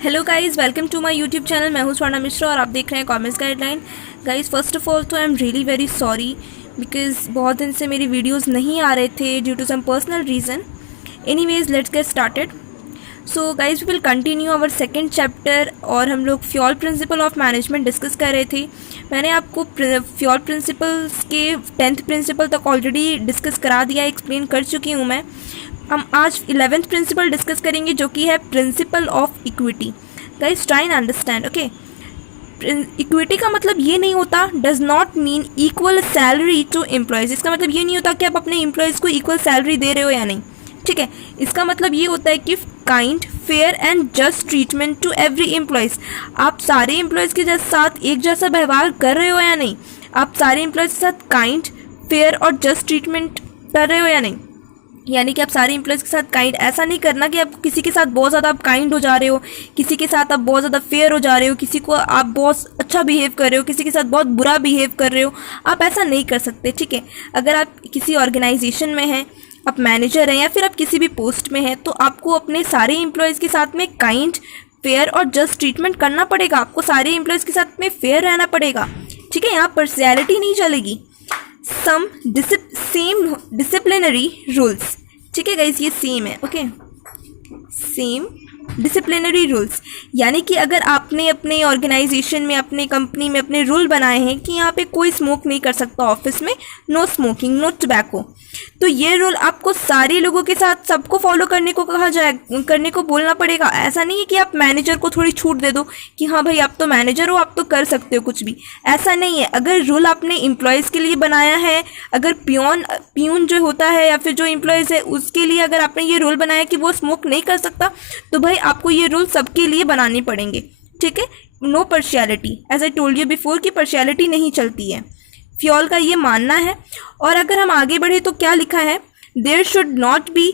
Hello guys, welcome to my YouTube channel. मैं हूँ स्वर्णा मिश्रा और आप देख रहे हैं commerce guideline. Guys, first of all तो I am really very sorry because बहुत दिन से मेरी वीडियोस नहीं आ रहे थे due to some personal reason. Anyways, let's get started. So guys, we will continue our second chapter और हम लोग Fayol principle of management discuss कर रहे थे। मैंने आपको फ्यूल प्रिंसिपल्स के 10th प्रिंसिपल तक ऑलरेडी डिस्कस करा दिया, एक्सप्लेन कर चुकी हूँ मैं। हम आज 11th प्रिंसिपल डिस्कस करेंगे जो कि है principal of equity. Guys, try and understand, okay. Equity का मतलब ये नहीं होता, does not mean equal salary to employees. इसका मतलब ये नहीं होता कि आप अपने एम्प्लॉयज़ को इक्वल सैलरी दे रहे हो या नहीं, ठीक है। इसका मतलब ये होता है कि kind, fair and just treatment to every employees. आप सारे एम्प्लॉयज़ के साथ एक जैसा व्यवहार कर रहे हो या नहीं, आप सारे एम्प्लॉयज़ के साथ काइंड, फेयर और जस्ट ट्रीटमेंट कर रहे हो या नहीं। यानी कि आप सारे एम्प्लॉयज़ के साथ काइंड, ऐसा नहीं करना कि आप किसी के साथ बहुत ज़्यादा आप काइंड हो जा रहे हो, किसी के साथ आप बहुत ज़्यादा फेयर हो जा रहे हो, किसी को आप बहुत अच्छा बिहेव कर रहे हो, किसी के साथ बहुत बुरा बिहेव कर रहे हो। आप ऐसा नहीं कर सकते, ठीक है। अगर आप किसी ऑर्गेनाइजेशन में हैं, आप मैनेजर हैं या फिर आप किसी भी पोस्ट में हैं, तो आपको अपने सारे एम्प्लॉयज़ के साथ में काइंड, फेयर और जस्ट ट्रीटमेंट करना पड़ेगा। आपको सारे एम्प्लॉयज़ के साथ में फेयर रहना पड़ेगा, ठीक है। यहाँ पर्सनैलिटी नहीं चलेगी। सम सेम डिसिप्लिनरी रूल्स, ठीक है गाइस, ये सेम है, ओके। सेम डिसिप्लिनरी रूल्स यानी कि अगर आपने अपने ऑर्गेनाइजेशन में, अपने कंपनी में अपने रूल बनाए हैं कि यहाँ पे कोई स्मोक नहीं कर सकता ऑफिस में, नो स्मोकिंग, नो टोबैको, तो ये रूल आपको सारे लोगों के साथ सबको फॉलो करने को कहा जाए, करने को बोलना पड़ेगा। ऐसा नहीं है कि आप मैनेजर को थोड़ी छूट दे दो कि हाँ भाई आप तो मैनेजर हो, आप तो कर सकते हो कुछ भी, ऐसा नहीं है। अगर रूल आपने एम्प्लॉयज़ के लिए बनाया है, अगर प्यून जो होता है या फिर जो एम्प्लॉयज़ है उसके लिए अगर आपने ये रूल बनाया कि वो स्मोक नहीं कर सकता, तो भाई आपको ये रूल सबके लिए बनाने पड़ेंगे, ठीक है। No partiality, as I told you before कि पार्शियलिटी नहीं चलती है, फ्यूल का ये मानना है। और अगर हम आगे बढ़े तो क्या लिखा है, there should not be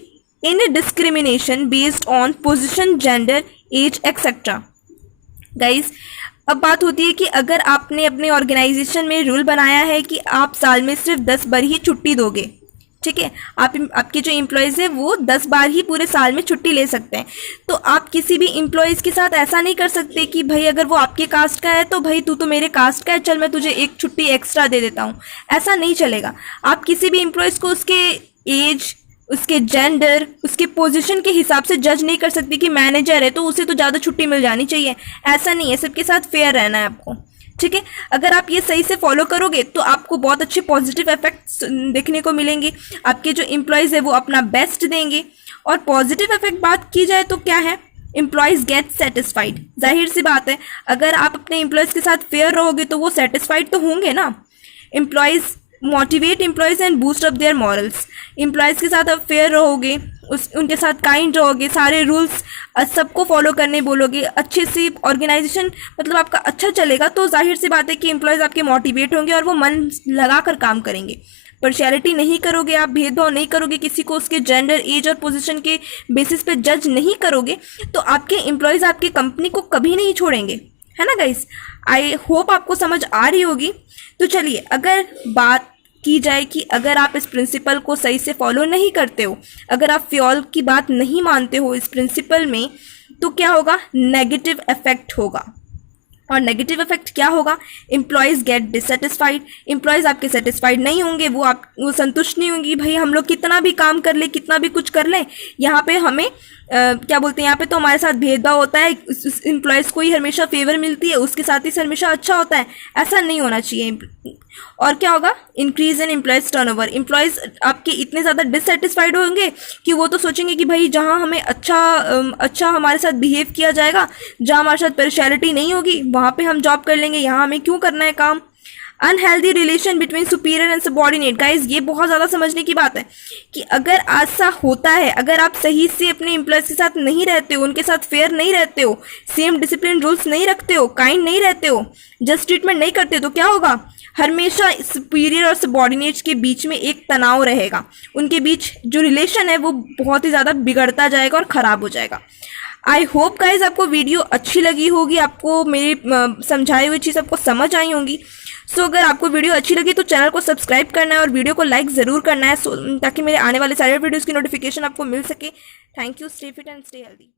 any discrimination based on position, gender, age etcetera. Guys, अब बात होती है कि अगर आपने अपने ऑर्गेनाइजेशन में रूल बनाया है कि आप साल में सिर्फ 10 बार ही छुट्टी दोगे, ठीक है, आपके जो एम्प्लॉयज़ है वो 10 बार ही पूरे साल में छुट्टी ले सकते हैं, तो आप किसी भी एम्प्लॉयज़ के साथ ऐसा नहीं कर सकते कि भाई अगर वो आपके कास्ट का है तो भाई तू तो मेरे कास्ट का है, चल मैं तुझे एक छुट्टी एक्स्ट्रा दे देता हूँ, ऐसा नहीं चलेगा। आप किसी भी एम्प्लॉयज़ को उसके एज, उसके जेंडर, उसके पोजीशन के हिसाब से जज नहीं कर सकते कि मैनेजर है तो उसे तो ज़्यादा छुट्टी मिल जानी चाहिए, ऐसा नहीं है। सबके साथ फेयर रहना है आपको, ठीक है। अगर आप ये सही से फॉलो करोगे तो आपको बहुत अच्छे पॉजिटिव इफेक्ट्स देखने को मिलेंगे। आपके जो एम्प्लॉयज़ है वो अपना बेस्ट देंगे। और पॉजिटिव इफेक्ट बात की जाए तो क्या है, एम्प्लॉयज़ गेट सेटिस्फाइड। जाहिर सी बात है, अगर आप अपने एम्प्लॉयज़ के साथ फेयर रहोगे तो वो सेटिस्फाइड तो होंगे ना। Employees motivate employees and boost up their morals. Employees के साथ आप फेयर रहोगे, उनके साथ काइंड रहोगे, सारे रूल्स सबको फॉलो करने बोलोगे, अच्छे से ऑर्गेनाइजेशन मतलब आपका अच्छा चलेगा, तो जाहिर सी बात है कि एम्प्लॉयज़ आपके मोटिवेट होंगे और वो मन लगा कर काम करेंगे। पर्शियलिटी नहीं करोगे आप, भेदभाव नहीं करोगे, किसी को उसके जेंडर, एज और पोजीशन के बेसिस पे जज नहीं करोगे, तो आपके एम्प्लॉयज़ आपकी कंपनी को कभी नहीं छोड़ेंगे, है ना गाइस। आई होप आपको समझ आ रही होगी। तो चलिए, अगर बात की जाए कि अगर आप इस प्रिंसिपल को सही से फॉलो नहीं करते हो, अगर आप फ्यूल की बात नहीं मानते हो इस प्रिंसिपल में, तो क्या होगा, नेगेटिव इफेक्ट होगा। और नेगेटिव इफेक्ट क्या होगा, एम्प्लॉयज़ गेट डिससेटिस्फाइड। एम्प्लॉयज़ आपके सेटिस्फाइड नहीं होंगे, वो संतुष्ट नहीं होंगी। भाई हम लोग कितना भी काम कर ले, कितना भी कुछ कर लें, यहाँ पे हमें क्या बोलते हैं, यहाँ पे तो हमारे साथ भेदभाव होता है, उस एम्प्लॉयज़ को ही हमेशा फेवर मिलती है, उसके साथ ही हमेशा अच्छा होता है, ऐसा नहीं होना चाहिए। और क्या होगा, increase in employees turnover. Employees आपके इतने ज़्यादा डिससेटिस्फाइड होंगे कि वो तो सोचेंगे कि भाई जहाँ हमें अच्छा हमारे साथ बिहेव किया जाएगा, जहाँ हमारे साथ पार्शियलिटी नहीं होगी, वहाँ पे हम जॉब कर लेंगे, यहाँ हमें क्यों करना है काम। Unhealthy relation between superior and subordinate. Guys, ये बहुत ज़्यादा समझने की बात है कि अगर ऐसा होता है, अगर आप सही से अपने एम्प्लॉयज़ के साथ नहीं रहते हो, उनके साथ फेयर नहीं रहते हो, सेम डिसिप्लिन रूल्स नहीं रखते हो, काइंड नहीं रहते हो, जस्ट ट्रीटमेंट नहीं करते, तो क्या होगा, हमेशा सुपीरियर और सबॉर्डिनेट्स के बीच में एक तनाव रहेगा, उनके बीच जो रिलेशन है वो बहुत ही ज़्यादा बिगड़ता जाएगा और ख़राब हो जाएगा। आई होप गाइज आपको वीडियो अच्छी लगी होगी, आपको मेरी समझाई हुई चीज़ आपको समझ आई होंगी। सो अगर आपको वीडियो अच्छी लगी तो चैनल को सब्सक्राइब करना है और वीडियो को लाइक ज़रूर करना है, ताकि मेरे आने वाले सारे वीडियोज़ की नोटिफिकेशन आपको मिल सके। Thank you, stay fit and stay healthy.